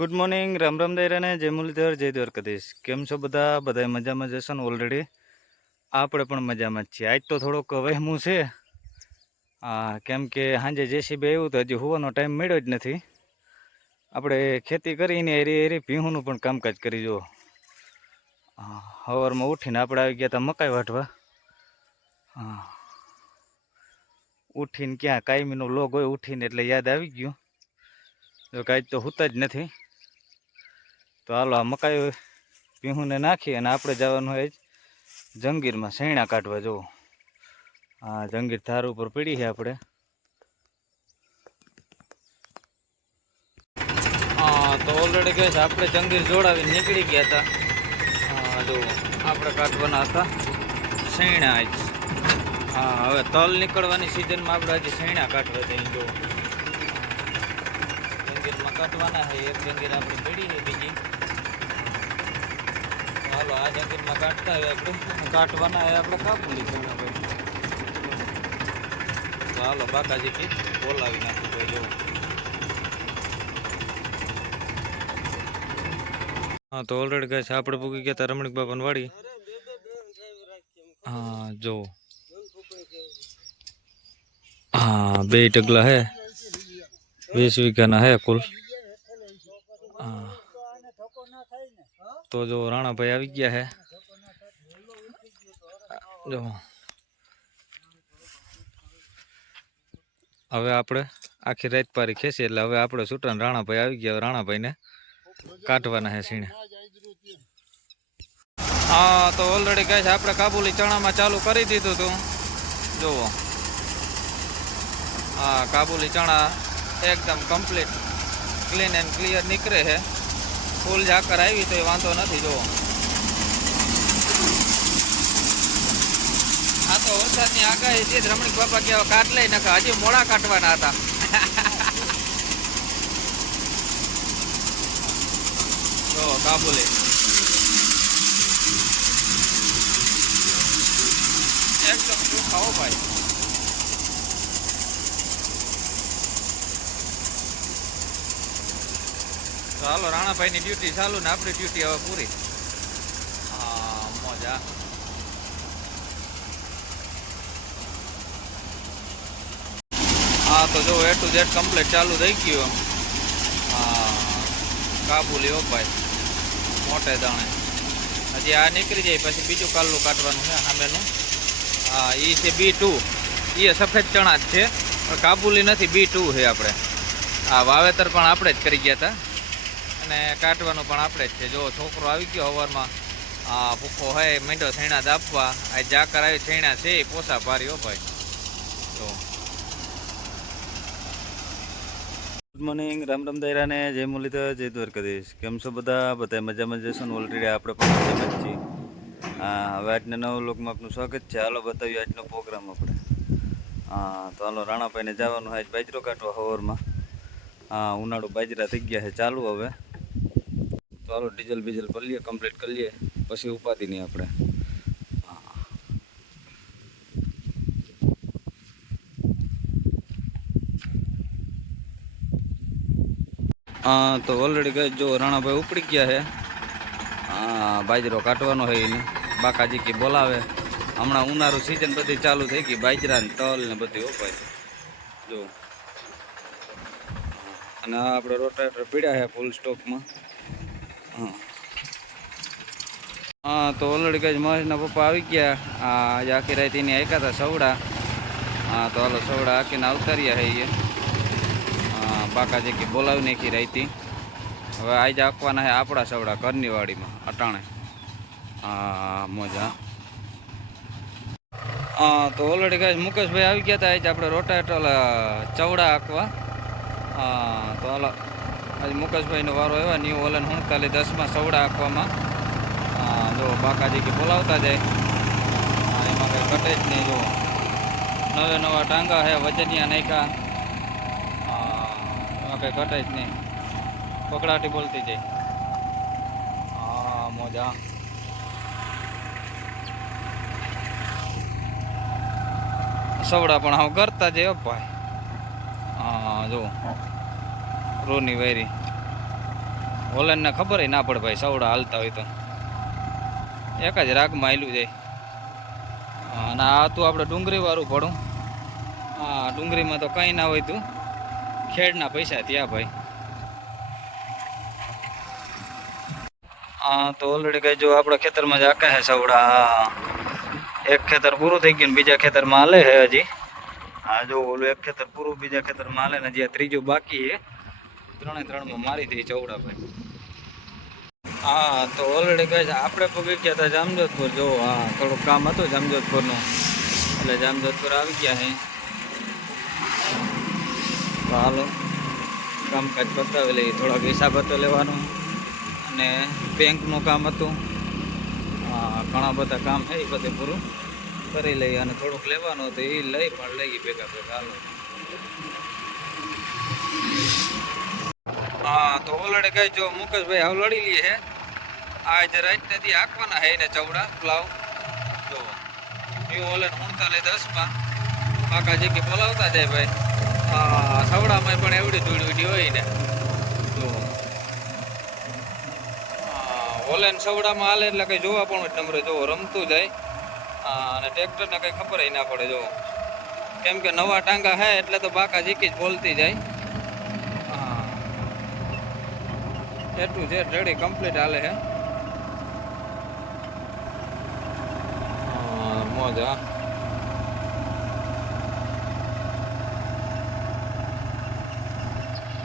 Good morning, Ram Ram દાયરાને જય મુરલીધર, જય દ્વારકાધીશ. કેમ છો બધા મજામાં જશો ને? ઓલરેડી આપણે પણ મજામાં જ છીએ. આજ તો થોડોક વહેમું છે, કેમ કે સાંજે જેસીબી આવ્યું તો હજી હોવાનો ટાઈમ મળ્યો જ નથી. આપણે ખેતી કરીને એરી ભીહુંનું પણ કામકાજ કરી જુઓ. સવારમાં ઉઠીને આપણે આવી ગયા હતા મકાઈ વાટવા. ઉઠીને ક્યાં કાયમીનો લોગ હોય, ઉઠીને એટલે યાદ આવી ગયું જો કાંઈ તો હોતા જ નથી. તો હાલો આ મકાઈ ભીહુંને નાખી અને આપણે જવાનું હોય જંગીરમાં સૈણા કાઢવા. જુઓ જંગીર ધાર ઉપર પડી છે આપણે. તો ઓલરેડી કહે છે આપણે જંગીર જોડાવીને નીકળી ગયા હતા. જો આપણે કાઢવાના હતા સૈણા જ. હવે તલ નીકળવાની સિઝનમાં આપણે હજી સૈણા કાઢવા જઈએ. જો જંગીરમાં કાઢવાના છે. એક જંગીર આપણી પડી છે, બીજી હાલો આ જંગીરમાં કાઢતા હોય આપણે. કાઢવાના હોય આપણે કાબુલી ચણા ભાઈ. તો હાલો બાકાજી કી બોલાવી નાખી ભાઈ. જો તો ઓલરેડી કહે છે આપણે પૂકી ગયા હતા રમણીક બાપાની વાડી. જો 2 ટગલા હે, 20 વીઘાના હે કુલ. તો જો રાણાભાઈ આવી ગયા હે. જો હવે આપણે આખી રાત પારી ખેંચી એટલે હવે આપણે છૂટા રાણાભાઈ આવી ગયા. રાણાભાઈને કાઢવાના હે સીણે. તો ઓલરેડી કહે છે આપણે કાબુલી ચણામાં ચાલુ કરી દીધું હતું. જુઓ કાબુલી ચણા એકદમ કમ્પ્લીટ ક્લીન એન્ડ ક્લિયર નીકળે છે. ફૂલ ઝાકર આવી તો એ વાંધો નથી. જુઓ આ તો વરસાદની આગાહી છે. રમણીક બાપા કેવા કાઢ લઈ નાખા, હજી મોડા કાઢવાના હતા. જો કાબુલી એકદમ ચોખ્ખા હો ભાઈ. તો હાલો રાણાભાઈની ડ્યુટી ચાલુ ને આપણી ડ્યુટી હવે પૂરી. મોજા તો જો A to Z કમ્પ્લીટ ચાલુ થઈ ગયું. કાબુલી હો ભાઈ મોટે દાણે. હજી આ નીકળી જાય પછી બીજું કાલનું કાઢવાનું છે સામેનું. એ છે B2. એ સફેદ ચણા જ છે, કાબુલી નથી, B2 છે. આપણે વાવેતર પણ આપણે જ કરી ગયા હતા અને કાઢવાનું પણ આપણે જ છે. જો છોકરો આવી ગયો સવારમાં, ભૂખો હોય મીંડો સૈણા દાપવા. આ જાકર આવી સૈણા છે એ પોસા પારી હો ભાઈ. તો ગુડ મોર્નિંગ, રામ રામ દાયરાને જય મુરલીધર, જય દ્વારકાધીશ. કેમ છો બધા મજામાં જશો ને? ઓલરેડી આપણે પણ મજામાં જ છીએ. હવે આજના નવા લોકમાં આપનું સ્વાગત છે. હાલો બતાવ્યું આજનો પ્રોગ્રામ આપણે. તો હાલો રાણાભાઈને જવાનું હોય બાજરો કાઢવા સવારમાં. ઉનાળુ બાજરા થઈ ગયા છે ચાલુ હવે. તો હાલો ડીઝલ બીઝલ ભરીએ, કમ્પ્લીટ કરી લઈએ પછી ઉપાધિ નહીં આપણે. તો ઓલરેડી ગઈ જો રાણાભાઈ ઉપડી ગયા છે. બાજરો કાઢવાનો હોય એને બાકાજી કી બોલાવે. હમણાં ઉનાળુ સિઝન બધી ચાલુ થઈ ગઈ, બાજરા ને તલ ને બધી ઉપાય. જો અને આપણે રોટાવેટર પીડ્યા છે ફૂલ સ્ટોકમાં. તો ઓલરેડી કઈ મહેશના પપ્પા આવી ગયા. આજે આખી રાત એની આખ્યા હતા સવડા. તો હાલો સવડા આખીને અવતાર્યા છે એ. બાકાજી કી બોલાવી નાખી રાતી. હવે આજે આંકવાના છે આપણા સવડા ઘરની વાડીમાં અટાણે. મોજા તો ઓલરેડી કઈ મુકેશભાઈ આવી ગયા હતા. આજે આપણે રોટાવેટર ચવડા આંકવા. તો હાલો આજે મુકેશભાઈનો વારો આવ્યો. ન્યૂ ઓલન 49-10માં સવડા આંકવામાં. જો બાકાજી કે બોલાવતા જાય એમાં કંઈ ઘટે જ નહીં. જો નવા ટાંગા છે, વજનિયા નાખ્યા, એમાં કંઈ ઘટે જ નહીં. પકડાટી બોલતી જાય. મોજા સવડા પણ હાવ કરતા જાય ભાઈ. જો રોની વાયરી ઓલેનને ખબર ના પડે ભાઈ સવડા હાલતા હોય તો એક જ રાગમાં હાલ્યું જાય. અને આ હતું આપણે ડુંગળી વાળું પડું. હા ડુંગળીમાં તો કંઈ ના હોય તું ખેડના પૈસા ત્યાં ભાઈ. હા તો ઓલરેડી કઈ જો આપણા ખેતરમાં જ આકા હે સવડા. એક ખેતર પૂરું થઈ ગયું ને બીજા ખેતરમાં હાલે છે હજી. હા જો ઓલું એક ખેતર પૂરું બીજા ખેતરમાં હાલે ને જ્યાં ત્રીજું બાકી છે. ત્રણમાં મારી દઈ ચવડા ભાઈ. હા તો ઓલરેડી કહે છે આપણે પગી ગયા હતા જામજોધપુર. જો હા થોડુંક કામ હતું જામજોધપુરનું એટલે જામજોધપુર આવી ગયા છે. તો હાલો કામકાજ પતાવી લઈએ. થોડાક હિસાબ હતો લેવાનો અને બેંકનું કામ હતું. ઘણા બધા કામ છે એ બધે પૂરું કરી લઈએ અને થોડુંક લેવાનું હતું એ લઈ પણ લઈએ ભેગા ભેગા. હાલો હા તો ઓલરેડી કઈ જો મુકેશભાઈ હવે લડી લઈએ છે. આ જે રાઈટ નથી હાંકવાના હે ને ચવડા પ્લાવ જો એ ઓલે 39-10માં પાકા જે કે બોલાવતા જાય ભાઈ. હા સવડામાં પણ એવડી ધૂળ હોય ને જો ઓલેન સવડામાં હાલે એટલે કંઈ જોવા પણ નંબરે જો રમતું જાય. અને ટ્રેક્ટરને કંઈ ખબર ના પડે જો કેમ કે નવા ટાંગા હે એટલે તો બાકા જીકી જ બોલતી જાય. હા એટલું છે રેડી કમ્પ્લીટ હાલે હે મોજ. હા